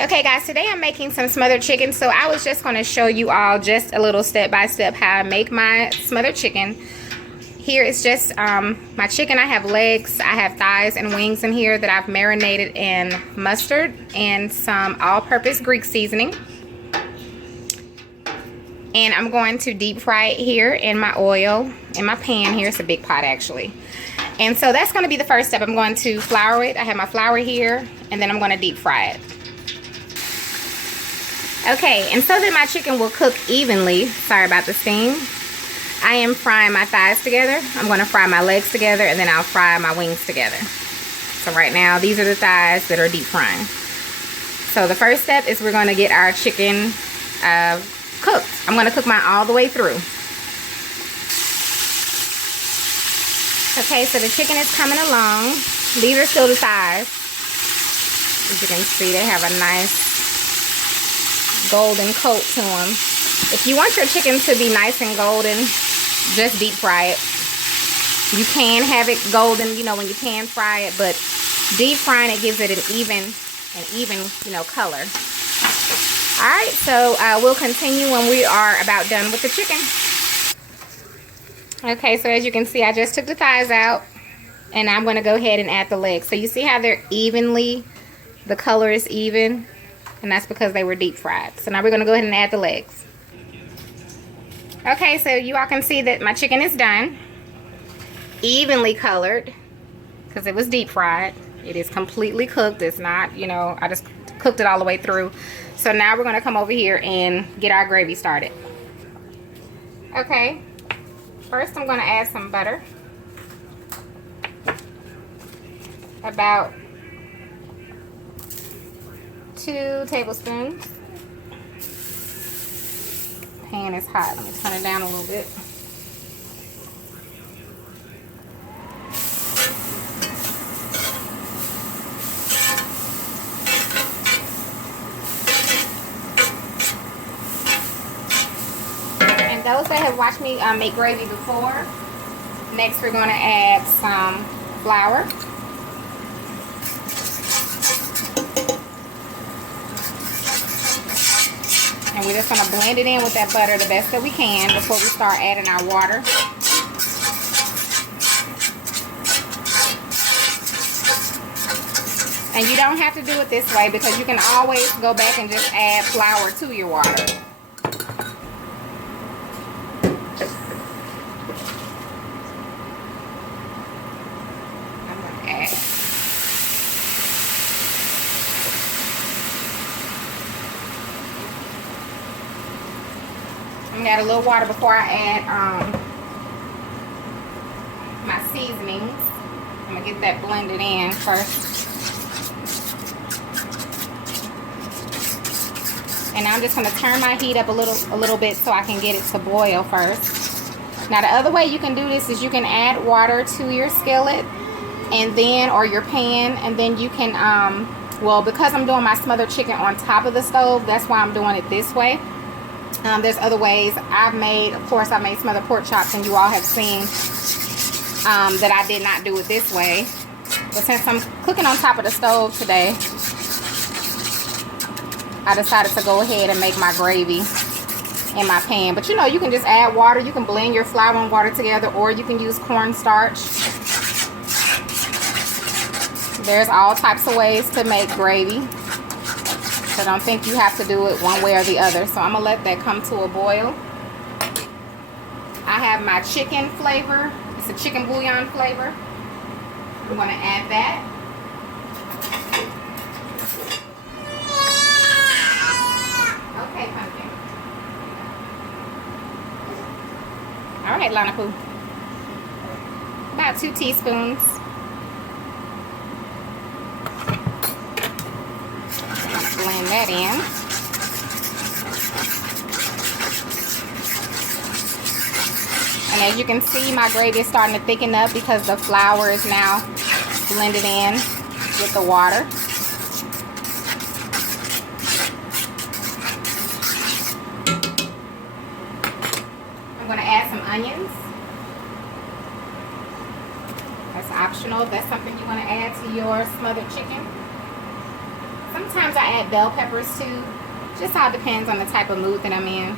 Okay guys, today I'm making some smothered chicken. So I was just going to show you all just a little step-by-step how I make my smothered chicken. Here is just my chicken. I have legs, I have thighs and wings in here that I've marinated in mustard and some all-purpose Greek seasoning. And I'm going to deep fry it here in my oil, in my pan here. It's a big pot actually. And so that's going to be the first step. I'm going to flour it. I have my flour here, and then I'm going to deep fry it. Okay, and so that my chicken will cook evenly, sorry about the steam, I am frying my thighs together. I'm going to fry my legs together, and then I'll fry my wings together. So right now, these are the thighs that are deep frying. So the first step is we're going to get our chicken cooked. I'm going to cook mine all the way through. Okay, so the chicken is coming along. These are still the thighs. As you can see, they have a nice golden coat to them. If you want your chicken to be nice and golden, just deep fry it. You can have it golden, you know, when you pan fry it, but deep frying it gives it an even, you know, color. All right, so we'll continue when we are about done with the chicken. Okay, so as you can see, I just took the thighs out, and I'm going to go ahead and add the legs. So you see how they're evenly, the color is even, and that's because they were deep fried. So now we're going to go ahead and add the legs. Okay, so you all can see that my chicken is done, evenly colored, because it was deep fried. It is completely cooked. It's not, you know, I just cooked it all the way through. So now we're going to come over here and get our gravy started. Okay, first I'm going to add some butter. About 2 tablespoons. Pan is hot. Let me turn it down a little bit. And those that have watched me make gravy before, next we're going to add some flour. And we're just going to blend it in with that butter the best that we can before we start adding our water. And you don't have to do it this way because you can always go back and just add flour to your water. I'm going to add. I'm gonna add a little water before I add my seasonings. I'm gonna get that blended in first. And I'm just gonna turn my heat up a little bit so I can get it to boil first. Now the other way you can do this is you can add water to your skillet and then, or your pan, and then you can well, because I'm doing my smothered chicken on top of the stove, that's why I'm doing it this way. There's other ways I've made. Of course, I made smothered pork chops, and you all have seen that I did not do it this way. But since I'm cooking on top of the stove today, I decided to go ahead and make my gravy in my pan. But you know, you can just add water. You can blend your flour and water together, or you can use cornstarch. There's all types of ways to make gravy. So don't think you have to do it one way or the other. So I'm going to let that come to a boil. I have my chicken flavor. It's a chicken bouillon flavor. I'm going to add that. Okay, pumpkin. All right, Lana Poo. About 2 teaspoons. Blend that in. And as you can see, my gravy is starting to thicken up because the flour is now blended in with the water. I'm going to add some onions. That's optional if that's something you want to add to your smothered chicken. Sometimes I add bell peppers too. Just all depends on the type of mood that I'm in.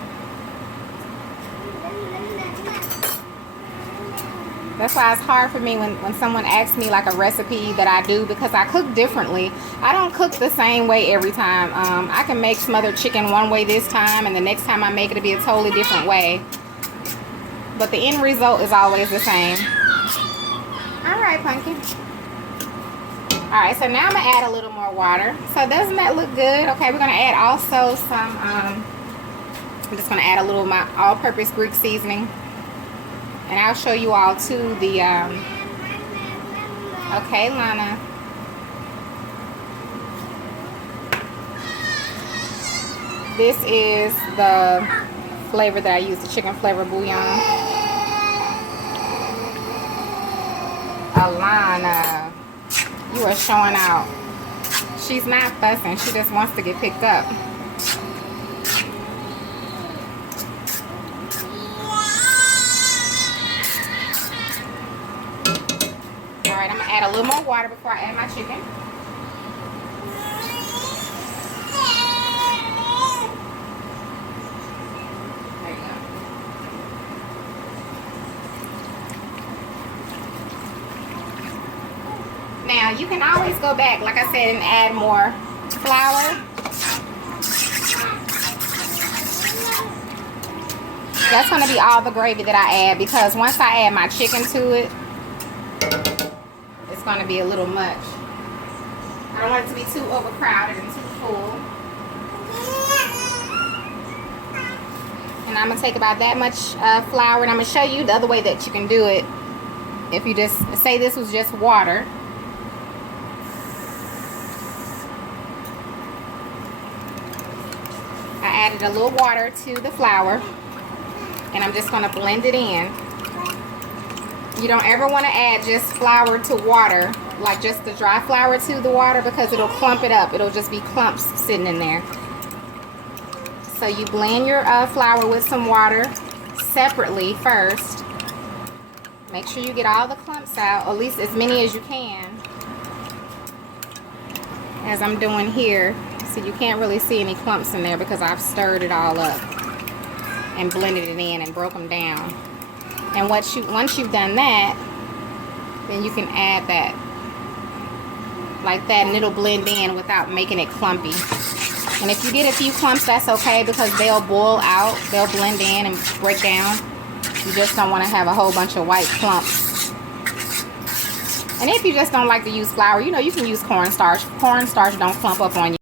That's why it's hard for me when someone asks me like a recipe that I do, because I cook differently. I don't cook the same way every time. I can make smothered chicken one way this time, and the next time I make it, it'll be a totally different way. But the end result is always the same. Alright, Pumpkin. Alright, so now I'm going to add a little more water. So doesn't that look good? Okay, we're going to add also some, I'm just going to add a little of my all-purpose Greek seasoning. And I'll show you all too the, okay, Lana. This is the flavor that I use, the chicken flavor bouillon. Alana, you are showing out. She's not fussing, she just wants to get picked up. Alright, I'm going to add a little more water before I add my chicken. There you go. Now, you can always go back, like I said, and add more flour. That's going to be all the gravy that I add, because once I add my chicken to it, it's going to be a little much. I don't want it to be too overcrowded and too full. And I'm going to take about that much flour, and I'm going to show you the other way that you can do it. If you just say this was just water. I added a little water to the flour, and I'm just going to blend it in. You don't ever want to add just flour to water, like just the dry flour to the water, because it'll clump it up. It'll just be clumps sitting in there. So you blend your flour with some water separately first. Make sure you get all the clumps out, or at least as many as you can, as I'm doing here. So you can't really see any clumps in there because I've stirred it all up and blended it in and broke them down. And once you've done that, then you can add that like that, and it'll blend in without making it clumpy. And if you get a few clumps, that's okay, because they'll boil out, they'll blend in and break down. You just don't want to have a whole bunch of white clumps. And if you just don't like to use flour, you know, you can use cornstarch. Cornstarch don't clump up on you.